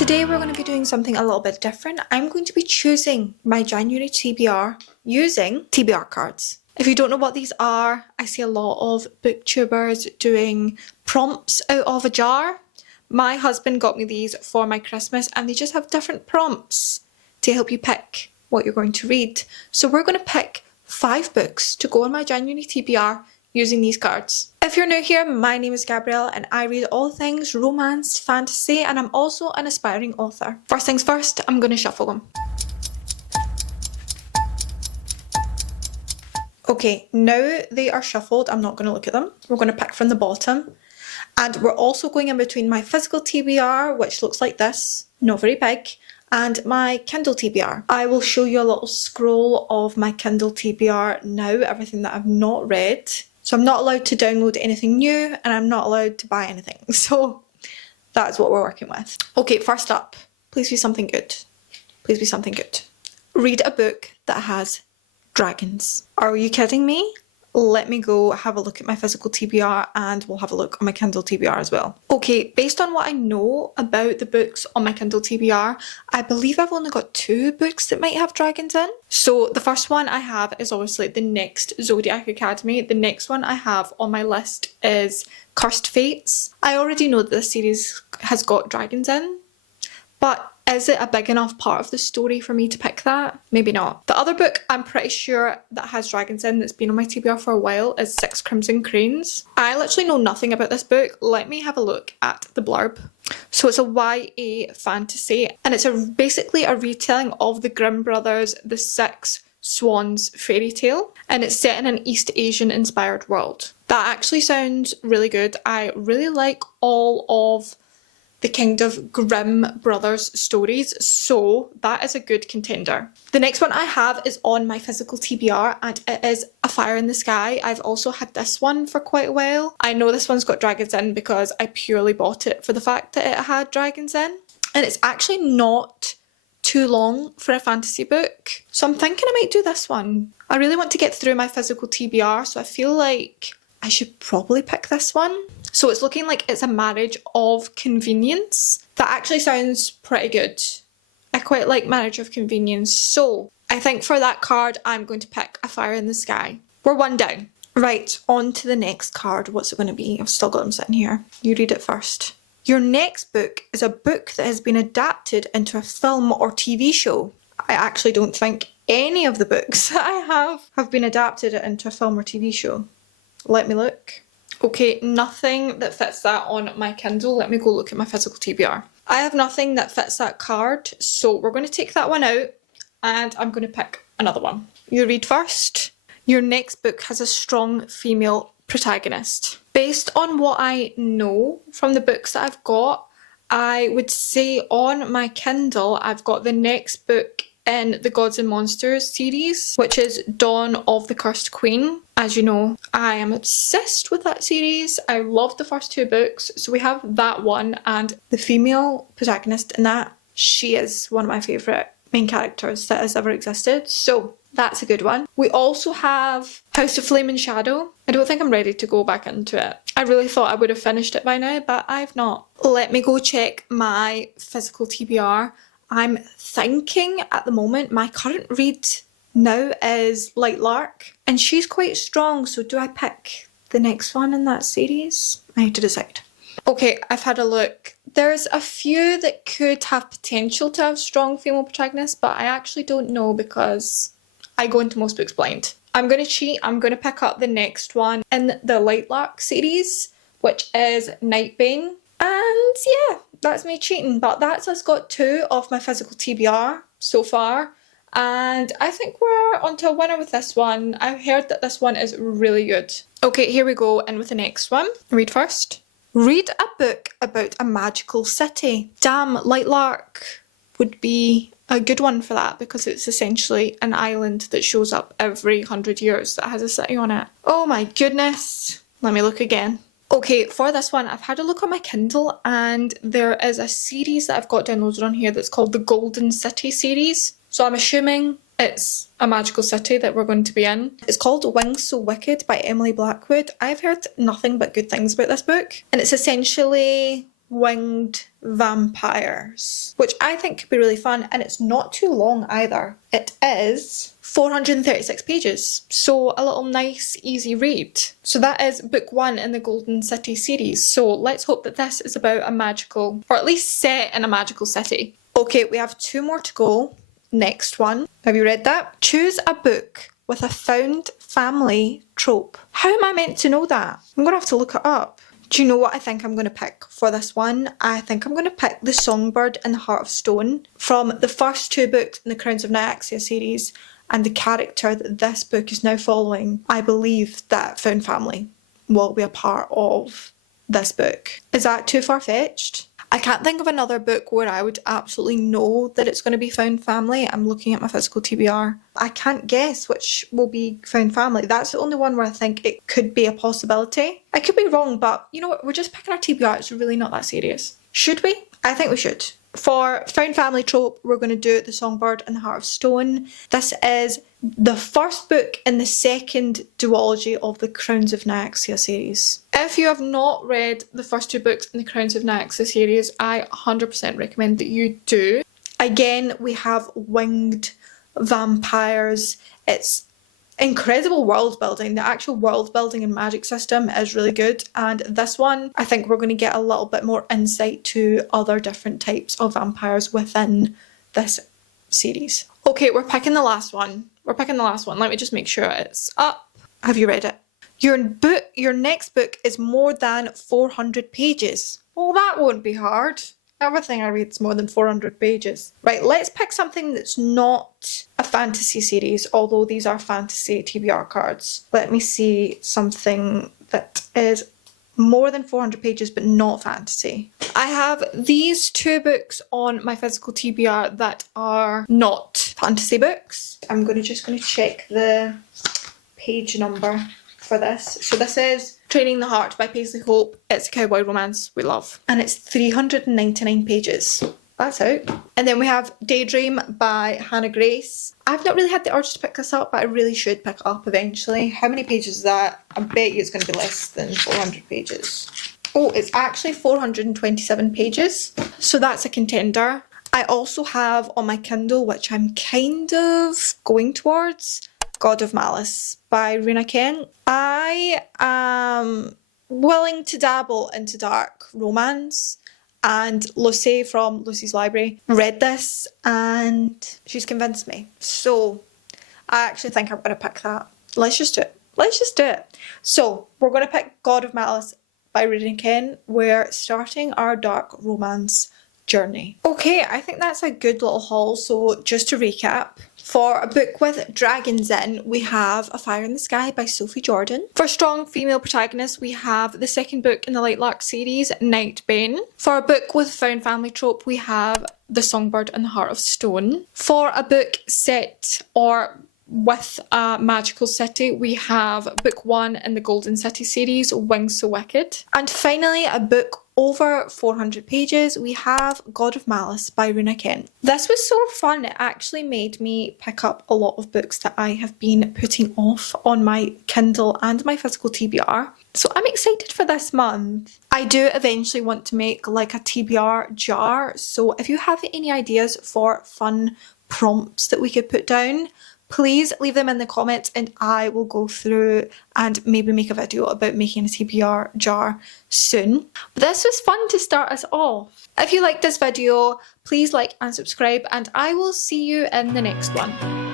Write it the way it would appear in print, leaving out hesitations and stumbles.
Today we're going to be doing something a little bit different. I'm going to be choosing my January TBR using TBR cards. If you don't know what these are, I see a lot of booktubers doing prompts out of a jar. My husband got me these for my Christmas and they just have different prompts to help you pick what you're going to read. So we're going to pick 5 books to go on my January TBR using these cards. If you're new here, my name is Gabrielle and I read all things romance, fantasy, and I'm also an aspiring author. First things first, I'm going to shuffle them. Okay, now they are shuffled, I'm not going to look at them. We're going to pick from the bottom. And we're also going in between my physical TBR, which looks like this, not very big, and my Kindle TBR. I will show you a little scroll of my Kindle TBR now, everything that I've not read. So I'm not allowed to download anything new and I'm not allowed to buy anything. So that's what we're working with. Okay, first up, please be something good. Please be something good. Read a book that has dragons. Are you kidding me? Let me go have a look at my physical TBR and we'll have a look on my Kindle TBR as well. Okay, based on what I know about the books on my Kindle TBR, I believe I've only got 2 books that might have dragons in. So the first one I have is obviously The Next Zodiac Academy. The next one I have on my list is Cursed Fates. I already know that this series has got dragons in, but is it a big enough part of the story for me to pick that? Maybe not. The other book I'm pretty sure that has dragons in that's been on my TBR for a while is 6 Crimson Cranes. I literally know nothing about this book. Let me have a look at the blurb. So it's a YA fantasy and it's basically a retelling of the Grimm brothers' The Six Swans fairy tale, and it's set in an East Asian inspired world. That actually sounds really good. I really like all of the kind of Grimm brothers stories, so that is a good contender. The next one I have is on my physical TBR and it is A Fire in the Sky. I've also had this one for quite a while. I know this one's got dragons in because I purely bought it for the fact that it had dragons in, and it's actually not too long for a fantasy book, so I'm thinking I might do this one. I really want to get through my physical TBR, so I feel like I should probably pick this one. So it's looking like it's a marriage of convenience. That actually sounds pretty good. I quite like marriage of convenience. So I think for that card, I'm going to pick A Fire in the Sky. We're 1 down. Right, on to the next card. What's it going to be? I've still got them sitting here. You read it first. Your next book is a book that has been adapted into a film or TV show. I actually don't think any of the books that I have been adapted into a film or TV show. Let me look. Okay, nothing that fits that on my Kindle. Let me go look at my physical TBR. I have nothing that fits that card, so we're going to take that one out and I'm going to pick another one. You read first. Your next book has a strong female protagonist. Based on what I know from the books that I've got, I would say on my Kindle I've got the next book in the Gods and Monsters series, which is Dawn of the Cursed Queen. As you know, I am obsessed with that series. I love the first 2 books, so we have that one, and the female protagonist in that, she is one of my favourite main characters that has ever existed, so that's a good one. We also have House of Flame and Shadow. I don't think I'm ready to go back into it. I really thought I would have finished it by now, but I've not. Let me go check my physical TBR. I'm thinking at the moment my current read now is Light Lark, and she's quite strong, so do I pick the next one in that series? I need to decide. Okay, I've had a look. There's a few that could have potential to have strong female protagonists, but I actually don't know because I go into most books blind. I'm going to cheat. I'm going to pick up the next one in the Light Lark series, which is Nightbane. And yeah, that's me cheating, but that's us got 2 of my physical TBR so far, and I think we're onto a winner with this one. I've heard that this one is really good. Okay, here we go, in with the next one. Read first. Read a book about a magical city. Damn, Light Lark would be a good one for that because it's essentially an island that shows up every 100 years that has a city on it. Oh my goodness. Let me look again. Okay, for this one, I've had a look on my Kindle and there is a series that I've got downloaded on here that's called the Golden City series. So I'm assuming it's a magical city that we're going to be in. It's called Wings So Wicked by Emily Blackwood. I've heard nothing but good things about this book. And it's essentially Winged Vampires, which I think could be really fun, and it's not too long either. It is 436 pages, so a little nice easy read. So that is book 1 in the Golden City series, so let's hope that this is about a magical, or at least set in a magical city. Okay, we have 2 more to go. Next one. Have you read that? Choose a book with a found family trope. How am I meant to know that? I'm gonna have to look it up. Do you know what I think I'm going to pick for this one? I think I'm going to pick The Songbird and the Heart of Stone from the first 2 books in the Crowns of Nyaxia series, and the character that this book is now following. I believe that found family will be a part of this book. Is that too far-fetched? I can't think of another book where I would absolutely know that it's going to be found family. I'm looking at my physical TBR. I can't guess which will be found family. That's the only one where I think it could be a possibility. I could be wrong, but you know what? We're just picking our TBR. It's really not that serious. Should we? I think we should. For found family trope, we're going to do The Songbird and the Heart of Stone. This is the first book in the second duology of the Crowns of Nyaxia series. If you have not read the first 2 books in the Crowns of Nyaxia series, I 100% recommend that you do. Again, we have winged vampires. It's incredible world building. The actual world building and magic system is really good, and this one I think we're going to get a little bit more insight to other different types of vampires within this series. Okay, we're picking the last one. Let me just make sure it's up. Have you read it? Your next book is more than 400 pages. Well, that won't be hard. Everything I read is more than 400 pages. Right, let's pick something that's not a fantasy series, although these are fantasy TBR cards. Let me see something that is more than 400 pages but not fantasy. I have these 2 books on my physical TBR that are not fantasy books. I'm just going to check the page number for this. So this is Training the Heart by Paisley Hope. It's a cowboy romance we love. And it's 399 pages. That's out. And then we have Daydream by Hannah Grace. I've not really had the urge to pick this up, but I really should pick it up eventually. How many pages is that? I bet you it's going to be less than 400 pages. Oh, it's actually 427 pages. So that's a contender. I also have on my Kindle, which I'm kind of going towards, God of Malice by Rena Kent. I am willing to dabble into dark romance, and Lucy from Lucy's Library read this and she's convinced me. So I actually think I'm going to pick that. Let's just do it. So we're going to pick God of Malice by Rena Kent. We're starting our dark romance journey. Okay, I think that's a good little haul. So just to recap, for a book with dragons in, we have A Fire in the Sky by Sophie Jordan. For strong female protagonists, we have the second book in the Lightlark series, Night Bane. For a book with found family trope, we have The Songbird and the Heart of Stone. For a book set or with a magical city, we have book 1 in the Golden City series, Wings So Wicked. And finally, a book over 400 pages, we have God of Malice by Rena Kent. This was so fun. It actually made me pick up a lot of books that I have been putting off on my Kindle and my physical TBR. So I'm excited for this month. I do eventually want to make like a TBR jar. So if you have any ideas for fun prompts that we could put down, please leave them in the comments and I will go through and maybe make a video about making a TBR jar soon. But this was fun to start us off. If you liked this video, please like and subscribe, and I will see you in the next one.